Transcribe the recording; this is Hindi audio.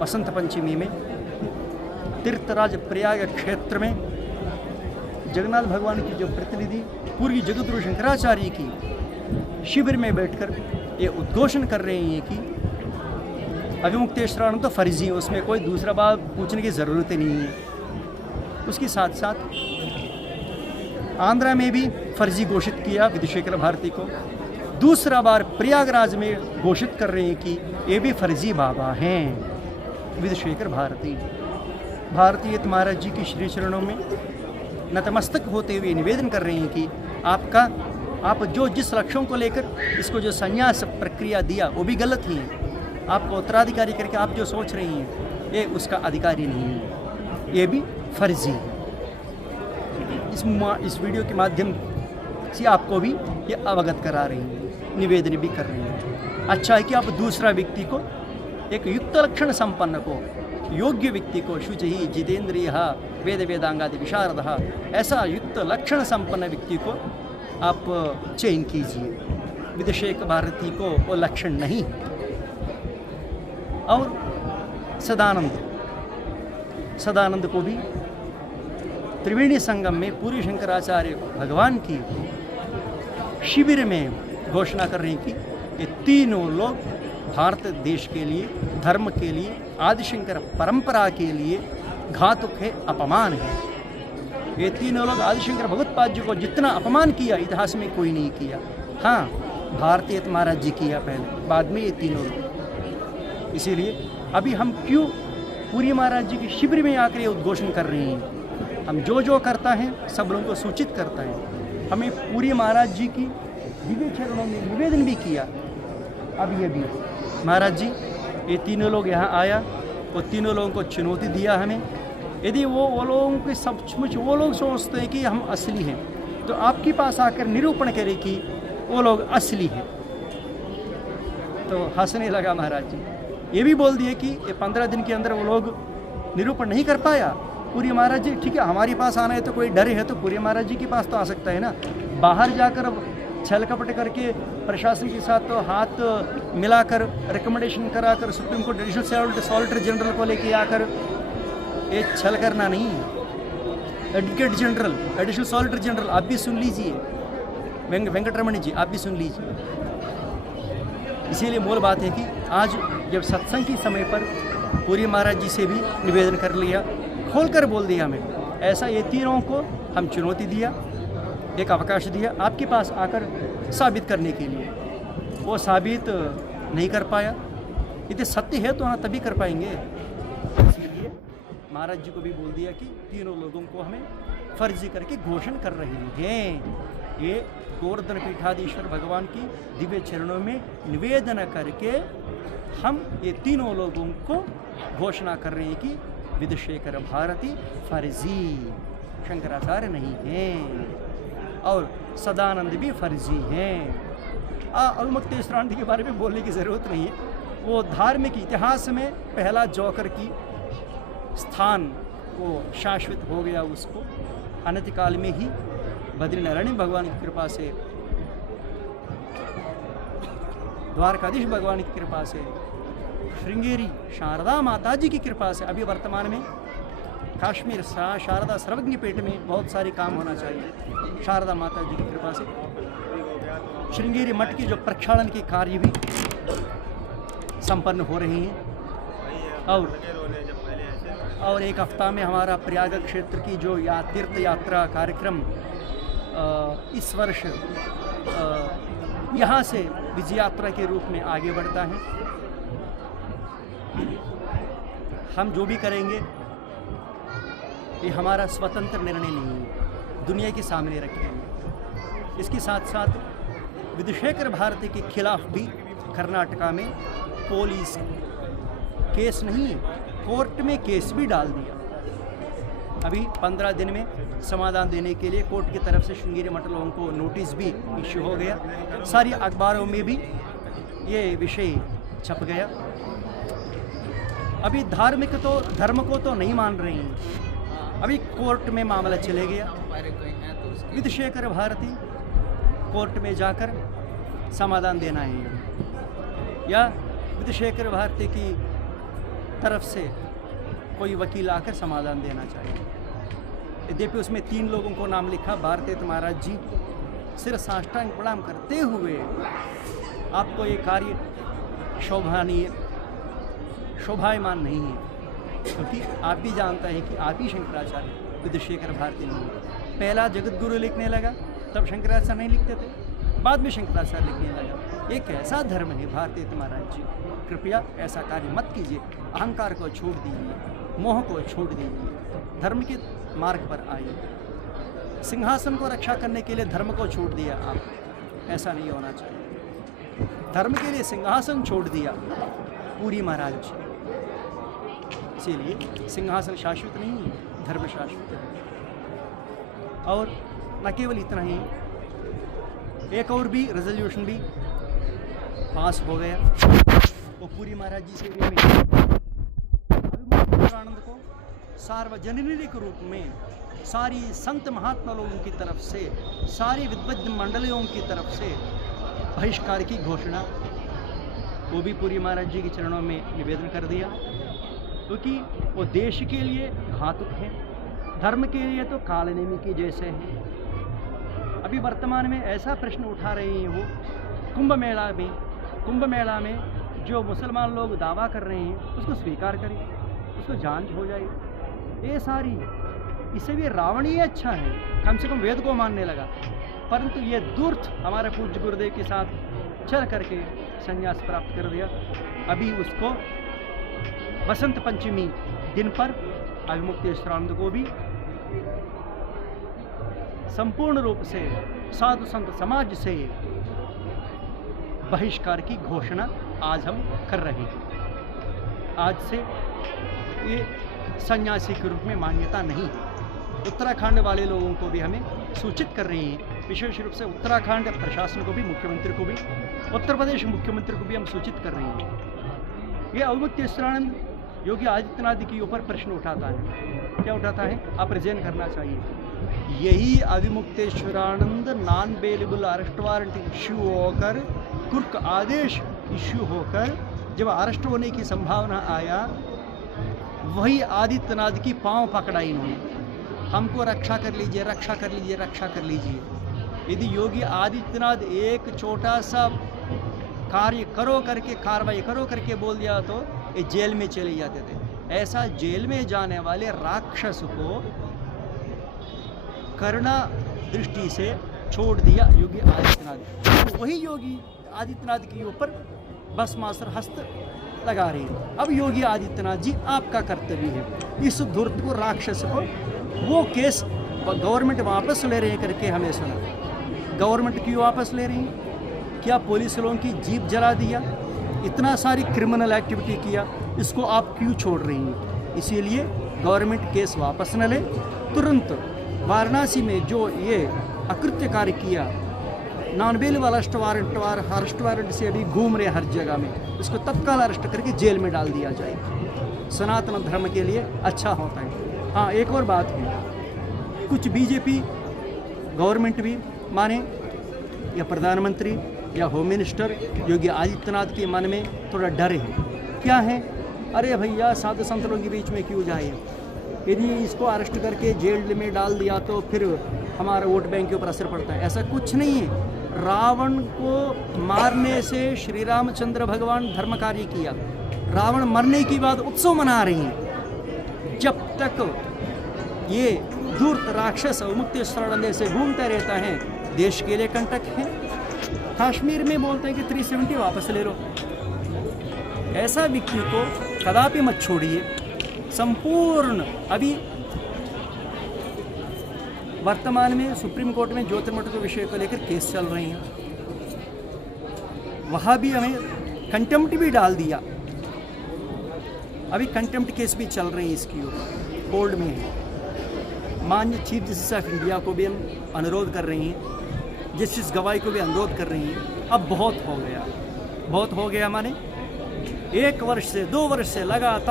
बसंत पंचमी में तीर्थराज प्रयाग क्षेत्र में जगन्नाथ भगवान की जो प्रतिनिधि पूर्वी जगद्गुरु शंकराचार्य की शिविर में बैठकर ये उद्घोषण कर रहे हैं कि अभिमुक्तेश्वरानंद तो फर्जी है, उसमें कोई दूसरा बात पूछने की ज़रूरत ही नहीं है। उसके साथ साथ आंध्रा में भी फर्जी घोषित किया विधुशेखर भारती को, दूसरा बार प्रयागराज में घोषित कर रहे हैं कि ये भी फर्जी बाबा हैं विधुशेखर भारती। भारतीय महाराज जी के श्री चरणों में नतमस्तक होते हुए निवेदन कर रहे हैं कि आप जो जिस लक्ष्यों को लेकर इसको जो संन्यास प्रक्रिया दिया वो भी गलत ही है। आपको उत्तराधिकारी करके आप जो सोच रही हैं ये उसका अधिकारी नहीं है, ये भी फर्जी है। इस वीडियो के माध्यम से आपको भी ये अवगत करा रही हैं, निवेदन भी कर रही हैं। अच्छा है कि आप दूसरा व्यक्ति को, एक युक्त लक्षण संपन्न को, योग्य व्यक्ति को, शुचि जितेंद्रिय वेद वेदांगादि विशारद, ऐसा युक्त लक्षण संपन्न व्यक्ति को आप चयन कीजिए। विधुशेखर भारती को वो लक्षण नहीं। और सदानंद को भी त्रिवेणी संगम में पूरी शंकराचार्य भगवान की शिविर में घोषणा कर रहे हैं कि ये तीनों लोग भारत देश के लिए, धर्म के लिए, आदिशंकर परंपरा के लिए घातक है, अपमान है। ये तीनों लोग आदिशंकर भगवत्पाद जी को जितना अपमान किया इतिहास में कोई नहीं किया। हाँ, भारतीय महाराज जी किया पहले, बाद में ये तीनों लोग। इसीलिए अभी हम क्यों पूरी महाराज जी की शिविर में आकर ये उद्घोषण कर रहे हैं? हम जो करता है सब लोगों को सूचित करता है। हमें पूरी महाराज जी की दिव्य चरणों में निवेदन भी किया। अब ये भी महाराज जी ये तीनों लोग यहाँ आया, वो तीनों लोगों को चुनौती दिया हमें। यदि वो लोगों के सचमुच वो लोग सोचते हैं कि हम असली हैं, तो आपके पास आकर निरूपण करें कि वो लोग असली हैं। तो हंसने लगा महाराज जी। ये भी बोल दिए कि ये 15 दिन के अंदर वो लोग निरूपण नहीं कर पाया। पूरी महाराज जी ठीक है, हमारे पास आना है तो कोई डर है तो पूरी महाराज जी के पास तो आ सकता है ना। बाहर जाकर छल कपट करके प्रशासन के साथ तो हाथ मिलाकर रिकमेंडेशन कराकर supreme court additional solicitor general को लेके आकर ये छल करना नहीं। Advocate general, additional solicitor general, आप भी सुन लीजिए, वेंकटरमण जी आप भी सुन लीजिए। इसीलिए मूल बात है कि आज जब सत्संग के समय पर पूरी महाराज जी से भी निवेदन कर लिया, खोलकर बोल दिया हमें, ऐसा ये तीनों को हम चुनौती दिया, एक अवकाश दिया आपके पास आकर साबित करने के लिए। वो साबित नहीं कर पाया। यदि सत्य है तो हाँ तभी कर पाएंगे। इसलिए महाराज जी को भी बोल दिया कि तीनों लोगों को हमें फर्जी करके घोषण कर रहे हैं। ये गोवर्धन पीठाधीश्वर भगवान की दिव्य चरणों में निवेदन करके हम ये तीनों लोगों को घोषणा कर रहे हैं कि विधुशेखर भारती फर्जी, शंकराचार्य नहीं हैं और सदानंद भी फर्जी हैं। अभिमुक्तेश्वरानंद के बारे में बोलने की ज़रूरत नहीं है। वो धार्मिक इतिहास में पहला जोकर की स्थान वो शाश्वत हो गया। उसको अनतिकाल में ही बद्रीनारायण भगवान की कृपा से, द्वारकाधीश भगवान की कृपा से, श्रृंगेरी शारदा माता जी की कृपा से, अभी वर्तमान में काश्मीर शारदा सर्वज्ञ पीठ में बहुत सारे काम होना चाहिए। शारदा माता जी की कृपा से श्रृंगेरी मठ की जो प्रक्षालन के कार्य भी संपन्न हो रहे हैं। और एक हफ्ता में हमारा प्रयाग क्षेत्र की जो तीर्थ यात्रा कार्यक्रम इस वर्ष यहाँ से विजय यात्रा के रूप में आगे बढ़ता है। हम जो भी करेंगे ये हमारा स्वतंत्र निर्णय नहीं है, दुनिया के सामने रखेंगे। इसके साथ साथ विधुशेखर भारती के खिलाफ भी कर्नाटका में पुलिस केस नहीं, कोर्ट में केस भी डाल दिया। अभी 15 दिन में समाधान देने के लिए कोर्ट की तरफ से श्रृंगेरी मठ लोगों को नोटिस भी इश्यू हो गया। सारी अखबारों में भी ये विषय छप गया। अभी धार्मिक तो धर्म को तो नहीं मान रहे हैं, अभी कोर्ट में मामला चले गया। विधुशेखर भारती कोर्ट में जाकर समाधान देना है या विधुशेखर भारती की तरफ से कोई वकील आकर समाधान देना चाहिए। यद्यपि उसमें 3 लोगों को नाम लिखा, भारतीय महाराज जी सिर साष्टांग प्रणाम करते हुए आपको ये कार्य शोभनीय शोभायमान नहीं है, क्योंकि आप भी जानते हैं कि आप ही शंकराचार्य विदुशेखर भारती नहीं है। पहला जगत गुरु लिखने लगा, तब शंकराचार्य नहीं लिखते थे, बाद में शंकराचार्य लिखने लगा। एक ऐसा धर्म है भारतीय महाराज जी, कृपया ऐसा कार्य मत कीजिए। अहंकार को छोड़ दीजिए, मोह को छोड़ दीजिए, धर्म के मार्ग पर आइए। सिंहासन को रक्षा करने के लिए धर्म को छोड़ दिया आप, ऐसा नहीं होना चाहिए। धर्म के लिए सिंहासन छोड़ दिया पूरी महाराज जी, इसीलिए सिंहासन शाश्वत नहीं है, धर्म शाश्वत है। और न केवल इतना ही, एक और भी रेजोल्यूशन भी पास हो गया, वो पूरी महाराज जी से भी आनंद को सार्वजनिक रूप में सारी संत महात्मा लोगों की तरफ से, सारी विद्वत मंडलियों की तरफ से बहिष्कार की घोषणा, वो भी पूरी महाराज जी के चरणों में निवेदन कर दिया, क्योंकि वो देश के लिए घातक है, धर्म के लिए तो कालनेमी के जैसे हैं। अभी वर्तमान में ऐसा प्रश्न उठा रहे हैं वो, कुंभ मेला में जो मुसलमान लोग दावा कर रहे हैं उसको स्वीकार करें, उसको जांच हो जाए, ये सारी, इससे भी रावण ही अच्छा है, कम से कम वेद को मानने लगा। परंतु ये दूर्थ हमारे पूज्य गुरुदेव के साथ चल करके संन्यास प्राप्त कर दिया। अभी उसको वसंत पंचमी दिन पर अविमुक्तेश्वरानंद को भी संपूर्ण रूप से साधु संत समाज से बहिष्कार की घोषणा आज हम कर रहे हैं। आज से ये सन्यासी के रूप में मान्यता नहीं है। उत्तराखंड वाले लोगों को भी हमें सूचित कर रहे हैं, विशेष रूप से उत्तराखंड प्रशासन को भी, मुख्यमंत्री को भी, उत्तर प्रदेश मुख्यमंत्री को भी हम सूचित कर रहे हैं। ये अविमुक्तेश्वरानंद योगी आदित्यनाथ के ऊपर प्रश्न उठाता है, क्या उठाता है, आप प्रेजेंट करना चाहिए। यही Avimukteshwaranand non bailable arrest warrant issue होकर, कुर्क आदेश इश्यू होकर जब अरेस्ट होने की संभावना आया, वही आदित्यनाथ की पांव पकड़ा इन्होंने, हमको रक्षा कर लीजिए, रक्षा कर लीजिए, रक्षा कर लीजिए। यदि योगी आदित्यनाथ एक छोटा सा कार्य करो करके, कार्रवाई करो करके बोल दिया तो ये जेल में चले जाते थे। ऐसा जेल में जाने वाले राक्षस को करुणा दृष्टि से छोड़ दिया योगी आदित्यनाथ। तो वही योगी आदित्यनाथ के ऊपर भस्मासुर हस्त लगा रहे हैं। अब योगी आदित्यनाथ जी, आपका कर्तव्य है इस धूर्त को, राक्षस को, वो केस गवर्नमेंट वापस ले रहे हैं करके हमें सुना। गवर्नमेंट क्यों वापस ले रही है? क्या पुलिस लोगों की जीप जला दिया, इतना सारी क्रिमिनल एक्टिविटी किया, इसको आप क्यों छोड़ रही हैं? इसीलिए गवर्नमेंट केस वापस न ले, तुरंत वाराणसी में जो ये अकृत्य कार्य किया, नॉन बेल वाला अरेस्ट वारंट से अभी घूम रहे हर जगह में, इसको तत्काल अरेस्ट करके जेल में डाल दिया जाए, सनातन धर्म के लिए अच्छा होता है। हाँ, एक और बात है, कुछ बीजेपी गवर्नमेंट भी माने या प्रधानमंत्री या होम मिनिस्टर योगी आदित्यनाथ के मन में थोड़ा डर है। क्या है? अरे भैया, साधु संत लोगों के बीच में क्यों जाए? यदि इसको अरेस्ट करके जेल में डाल दिया तो फिर हमारा वोट बैंक के ऊपर असर पड़ता है। ऐसा कुछ नहीं है। रावण को मारने से श्री रामचंद्र भगवान धर्म कार्य किया, रावण मरने के बाद उत्सव मना रही हैं। जब तक ये धूर्त राक्षस अविमुक्तेश्वरानंद से घूमता रहता है, देश के लिए कंटक है। कश्मीर में बोलते हैं कि 370 वापस ले लो। ऐसा व्यक्ति को कदापि मत छोड़िए। संपूर्ण अभी वर्तमान में सुप्रीम कोर्ट में ज्योतिर्मठ के विषय को लेकर केस चल रहे हैं, वहाँ भी हमें कंटेम्प्ट भी डाल दिया। अभी कंटेम्प्ट केस भी चल रहे हैं, इसकी ओर कोर्ट में है। माननीय चीफ जस्टिस ऑफ इंडिया को भी हम अनुरोध कर रहे हैं, जस्टिस गवाई को भी अनुरोध कर रही हैं। अब बहुत हो गया, बहुत हो गया। माने 1 वर्ष से 2 वर्ष से लगातार